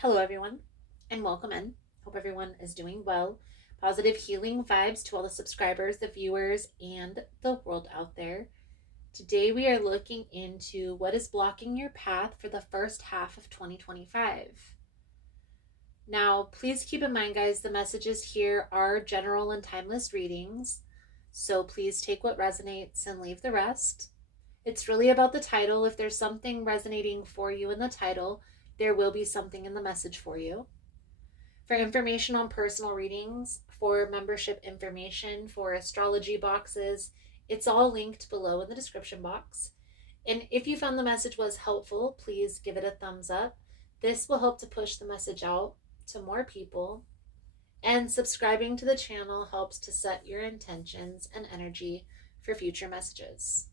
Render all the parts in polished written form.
Hello, everyone, and welcome in. Hope everyone is doing well. Positive healing vibes to all the subscribers, the viewers, and the world out there. Today, we are looking into what is blocking your path for the first half of 2025. Now, please keep in mind, guys, the messages here are general and timeless readings. So please take what resonates and leave the rest. It's really about the title. If there's something resonating for you in the title, there will be something in the message for you. For information on personal readings, for membership information, for astrology boxes, it's all linked below in the description box. And if you found the message was helpful, please give it a thumbs up. This will help to push the message out to more people. And subscribing to the channel helps to set your intentions and energy for future messages.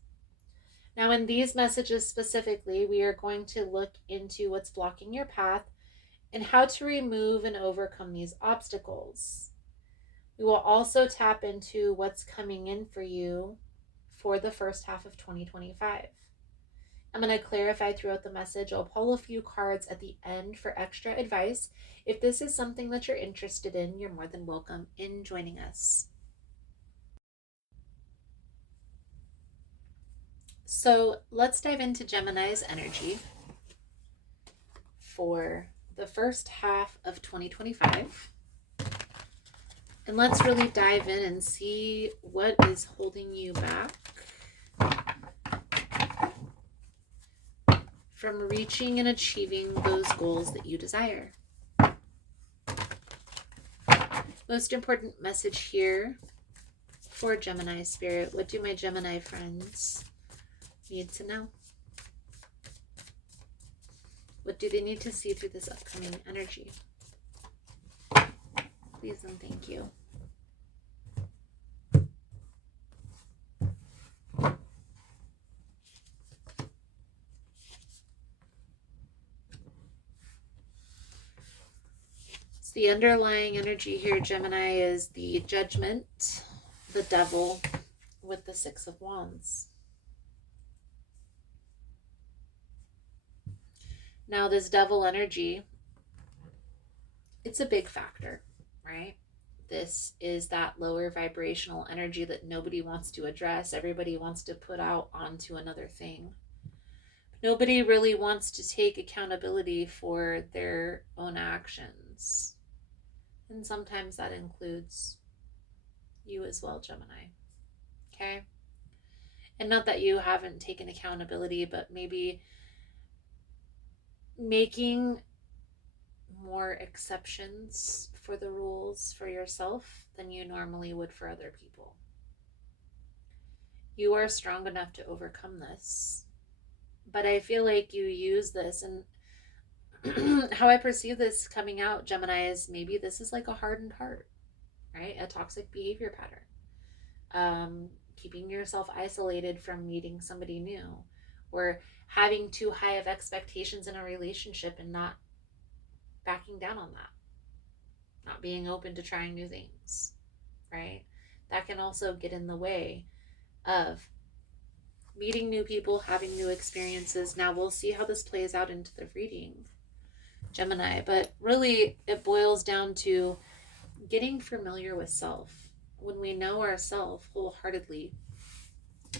Now, in these messages specifically, we are going to look into what's blocking your path and how to remove and overcome these obstacles. We will also tap into what's coming in for you for the first half of 2025. I'm going to clarify throughout the message. I'll pull a few cards at the end for extra advice. If this is something that you're interested in, you're more than welcome in joining us. So let's dive into Gemini's energy for the first half of 2025. And let's really dive in and see what is holding you back from reaching and achieving those goals that you desire. Most important message here for Gemini spirit. What do my Gemini friends need to know? What do they need to see through this upcoming energy? Please and thank you. So the underlying energy here, Gemini, is the Judgment, the Devil, with the Six of Wands. Now, this Devil energy, it's a big factor, right? This is that lower vibrational energy that nobody wants to address. Everybody wants to put out onto another thing. Nobody really wants to take accountability for their own actions. And sometimes that includes you as well, Gemini. Okay? And not that you haven't taken accountability, but maybe making more exceptions for the rules for yourself than you normally would for other people. You are strong enough to overcome this, but I feel like you use this, and how I perceive this coming out, Gemini, is maybe this is like a hardened heart, right? A toxic behavior pattern. Keeping yourself isolated from meeting somebody new, or having too high of expectations in a relationship and not backing down on that, not being open to trying new things, right? That can also get in the way of meeting new people, having new experiences. Now we'll see how this plays out into the reading, Gemini, but really it boils down to getting familiar with self. When we know ourselves wholeheartedly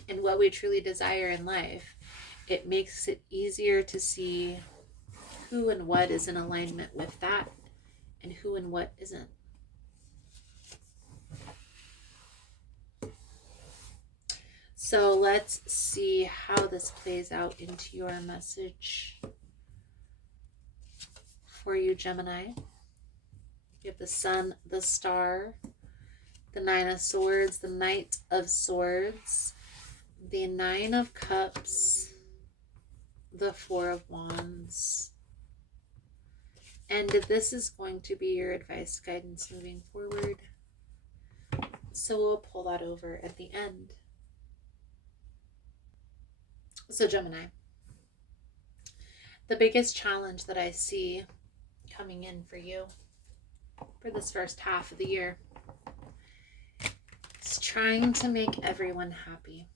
and what we truly desire in life, it makes it easier to see who and what is in alignment with that and who and what isn't. So let's see how this plays out into your message for you, Gemini. You have the Sun, the Star, the Nine of Swords, the Knight of Swords, the Nine of Cups, the Four of Wands. And this is going to be your advice, guidance moving forward. So we'll pull that over at the end. So Gemini, the biggest challenge that I see coming in for you for this first half of the year is trying to make everyone happy.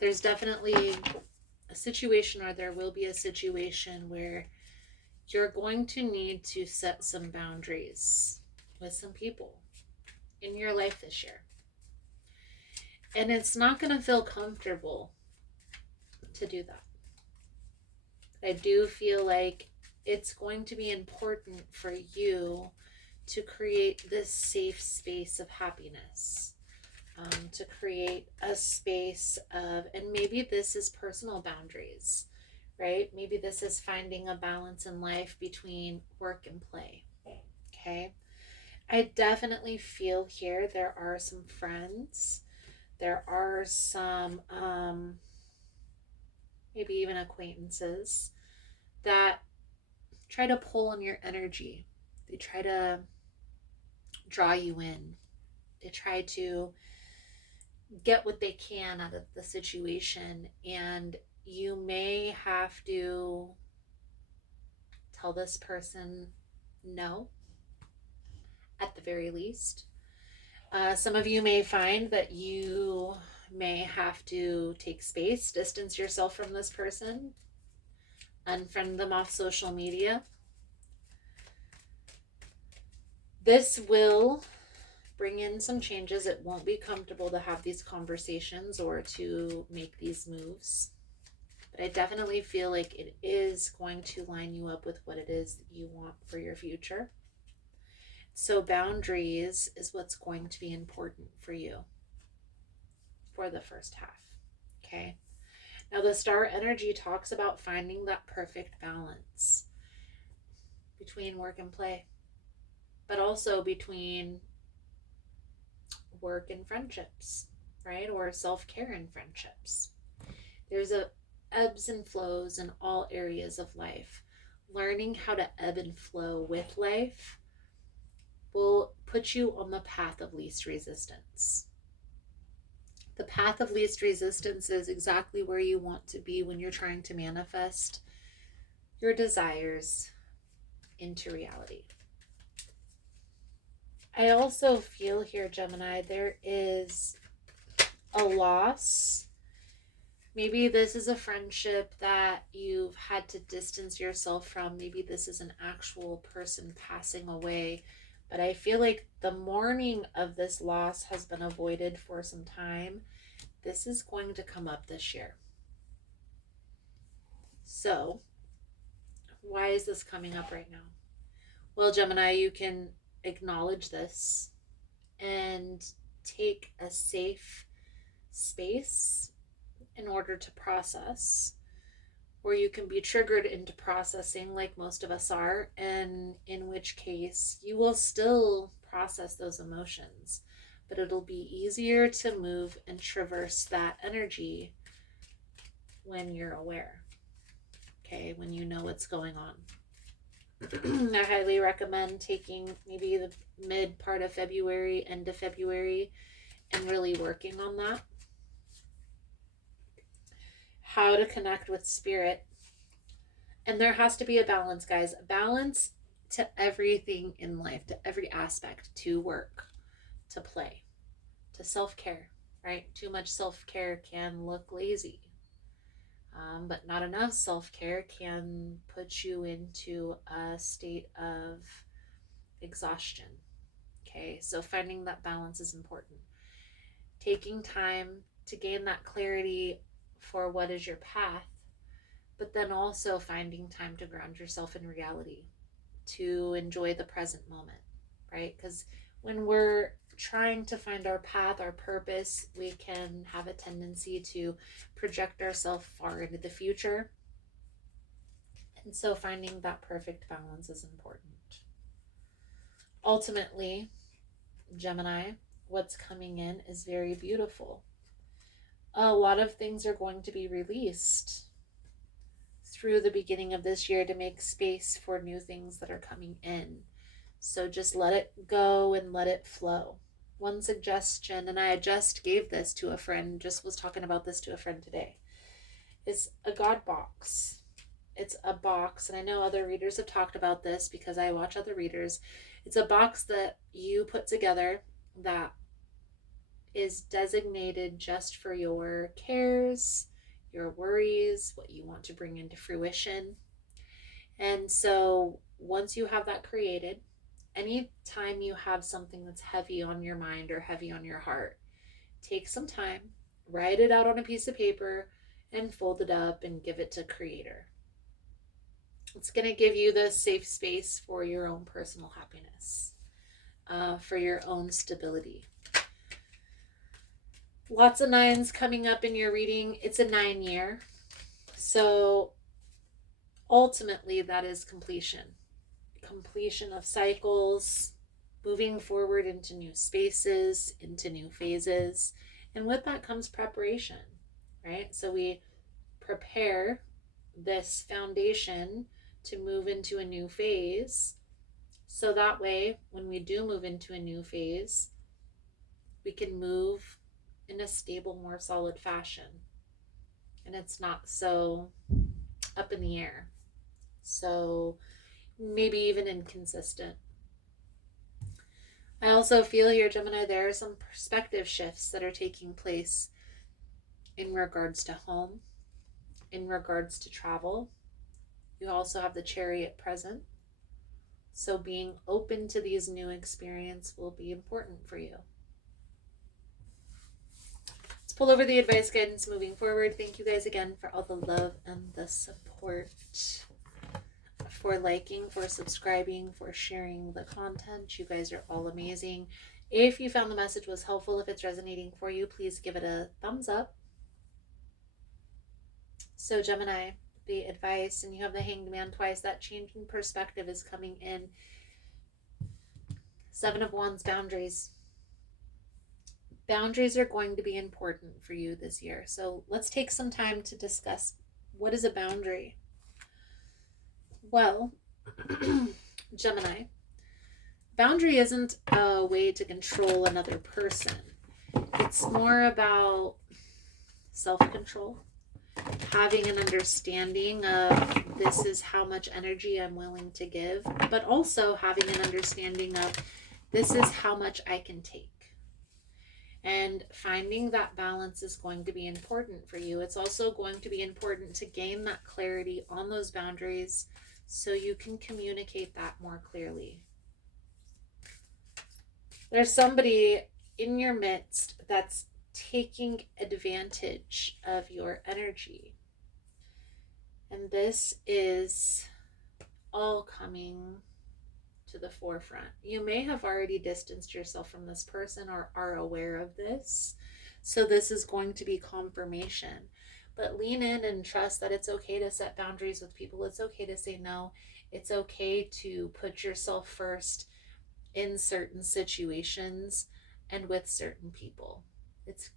There's definitely a situation, or there will be a situation, where you're going to need to set some boundaries with some people in your life this year. And it's not going to feel comfortable to do that. I do feel like it's going to be important for you to create this safe space of happiness, to create a space of, and maybe this is personal boundaries, right? Maybe this is finding a balance in life between work and play. Okay. I definitely feel here there are some friends, there are some maybe even acquaintances that try to pull on your energy. They try to draw you in. They try to get what they can out of the situation, and you may have to tell this person no, at the very least. Some of you may find that you may have to take space, distance yourself from this person, unfriend them off social media. This will bring in some changes. It won't be comfortable to have these conversations or to make these moves. But I definitely feel like it is going to line you up with what it is that you want for your future. So boundaries is what's going to be important for you for the first half. Okay. Now the star energy talks about finding that perfect balance between work and play, but also between work and friendships, right? Or self-care and friendships. There's a ebbs and flows in all areas of life. Learning how to ebb and flow with life will put you on the path of least resistance. The path of least resistance is exactly where you want to be when you're trying to manifest your desires into reality. I also feel here, Gemini, there is a loss. Maybe this is a friendship that you've had to distance yourself from. Maybe this is an actual person passing away. But I feel like the mourning of this loss has been avoided for some time. This is going to come up this year. So, why is this coming up right now? Well, Gemini, you can acknowledge this and take a safe space in order to process, or you can be triggered into processing like most of us are, and in which case you will still process those emotions, but it'll be easier to move and traverse that energy when you're aware, okay, when you know what's going on. I highly recommend taking maybe the mid part of February, end of February, and really working on that. How to connect with spirit. And there has to be a balance, guys. A balance to everything in life, to every aspect, to work, to play, to self-care, right? Too much self-care can look lazy. But not enough self-care can put you into a state of exhaustion. Okay, so finding that balance is important. Taking time to gain that clarity for what is your path, but then also finding time to ground yourself in reality, to enjoy the present moment, right? Because when we're trying to find our path, our purpose, we can have a tendency to project ourselves far into the future. And so finding that perfect balance is important. Ultimately, Gemini, what's coming in is very beautiful. A lot of things are going to be released through the beginning of this year to make space for new things that are coming in. So just let it go and let it flow. One suggestion, and I just gave this to a friend, just was talking about this to a friend today, is a God box. It's a box, and I know other readers have talked about this because I watch other readers. It's a box that you put together that is designated just for your cares, your worries, what you want to bring into fruition. And so once you have that created, anytime you have something that's heavy on your mind or heavy on your heart, take some time, write it out on a piece of paper, and fold it up and give it to Creator. It's going to give you the safe space for your own personal happiness, for your own stability. Lots of nines coming up in your reading. It's a 9-year. So ultimately, that is completion. Completion of cycles, moving forward into new spaces, into new phases. And with that comes preparation, right? So we prepare this foundation to move into a new phase. So that way, when we do move into a new phase, we can move in a stable, more solid fashion. And it's not so up in the air. So maybe even inconsistent. I also feel here, Gemini, there are some perspective shifts that are taking place in regards to home, in regards to travel. You also have the Chariot present. So being open to these new experiences will be important for you. Let's pull over the advice guidance moving forward. Thank you guys again for all the love and the support, for liking, for subscribing, for sharing the content. You guys are all amazing. If you found the message was helpful, if it's resonating for you, please give it a thumbs up. So Gemini, the advice, and you have the Hanged Man twice. That change in perspective is coming in. 7 of Wands, boundaries. Boundaries are going to be important for you this year. So let's take some time to discuss, what is a boundary? Well, Gemini, boundary isn't a way to control another person. It's more about self-control, having an understanding of this is how much energy I'm willing to give, but also having an understanding of this is how much I can take. And finding that balance is going to be important for you. It's also going to be important to gain that clarity on those boundaries so you can communicate that more clearly. There's somebody in your midst that's taking advantage of your energy. And this is all coming to the forefront. You may have already distanced yourself from this person or are aware of this. So this is going to be confirmation. But lean in and trust that it's okay to set boundaries with people. It's okay to say no. It's okay to put yourself first in certain situations and with certain people. It's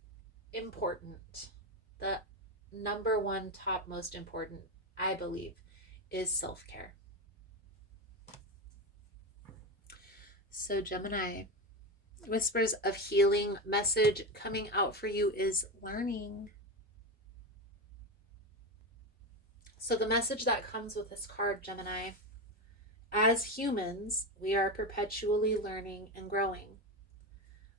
important. The number one, top most important, I believe, is self-care. So Gemini, whispers of healing message coming out for you is learning. So the message that comes with this card, Gemini, as humans, we are perpetually learning and growing.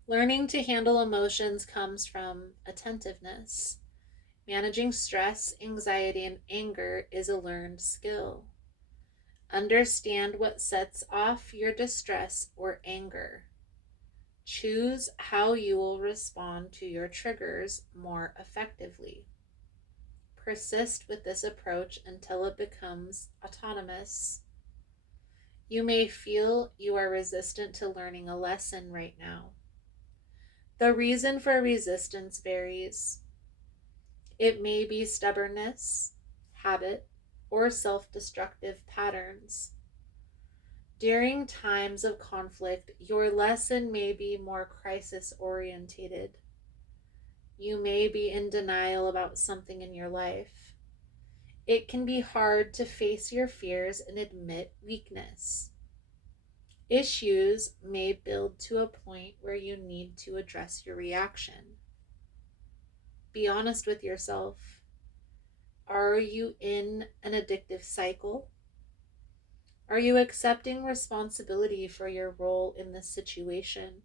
Learning to handle emotions comes from attentiveness. Managing stress, anxiety, and anger is a learned skill. Understand what sets off your distress or anger. Choose how you will respond to your triggers more effectively. Persist with this approach until it becomes autonomous. You may feel you are resistant to learning a lesson right now. The reason for resistance varies. It may be stubbornness, habit, or self-destructive patterns. During times of conflict, your lesson may be more crisis-orientated. You may be in denial about something in your life. It can be hard to face your fears and admit weakness. Issues may build to a point where you need to address your reaction. Be honest with yourself. Are you in an addictive cycle? Are you accepting responsibility for your role in this situation?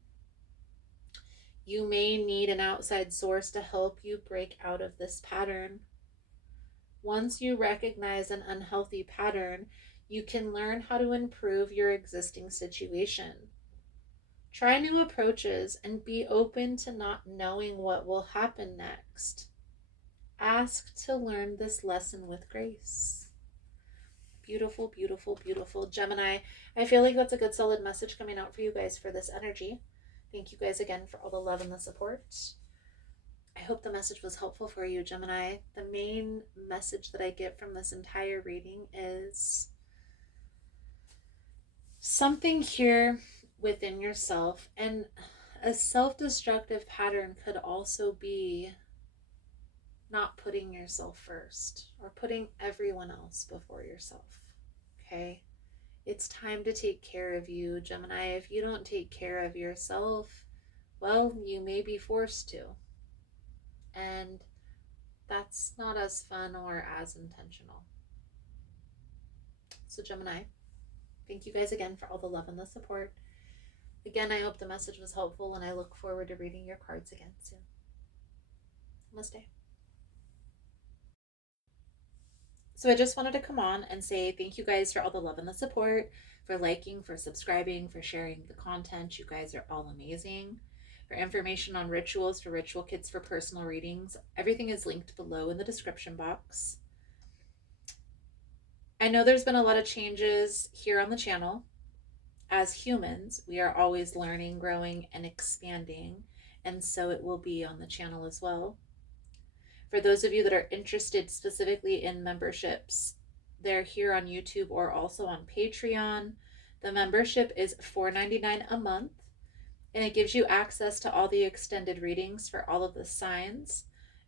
You may need an outside source to help you break out of this pattern. Once you recognize an unhealthy pattern, You can learn how to improve your existing situation. Try new approaches and be open to not knowing what will happen next. Ask to learn this lesson with grace. Beautiful, beautiful, beautiful. Gemini, I feel like that's a good solid message coming out for you guys for this energy. Thank you guys again for all the love and the support. I hope the message was helpful for you, Gemini. The main message that I get from this entire reading is something here within yourself, and a self-destructive pattern could also be not putting yourself first or putting everyone else before yourself. Okay? It's time to take care of you, Gemini. If you don't take care of yourself, well, you may be forced to. And that's not as fun or as intentional. So, Gemini, thank you guys again for all the love and the support. Again, I hope the message was helpful, and I look forward to reading your cards again soon. Namaste. So I just wanted to come on and say thank you guys for all the love and the support, for liking, for subscribing, for sharing the content. You guys are all amazing. For information on rituals, for ritual kits, for personal readings, everything is linked below in the description box. I know there's been a lot of changes here on the channel. As humans, we are always learning, growing, and expanding, and so it will be on the channel as well. For those of you that are interested specifically in memberships, they're here on YouTube or also on Patreon. The membership is $4.99 a month, and it gives you access to all the extended readings for all of the signs,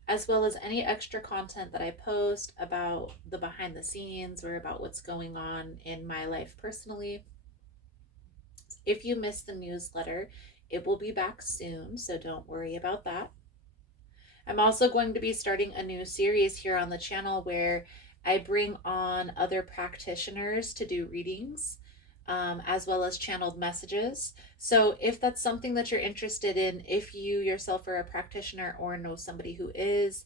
as well as any extra content that I post about the behind the scenes or about what's going on in my life personally. If you missed the newsletter, it will be back soon, so don't worry about that. I'm also going to be starting a new series here on the channel where I bring on other practitioners to do readings, as well as channeled messages. So if that's something that you're interested in, if you yourself are a practitioner or know somebody who is,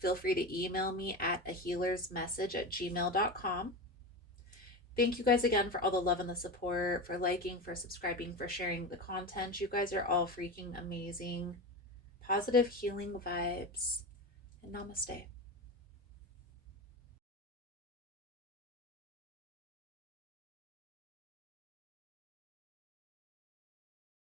feel free to email me at ahealersmessage@gmail.com. Thank you guys again for all the love and the support, for liking, for subscribing, for sharing the content. You guys are all freaking amazing. Positive healing vibes, and namaste.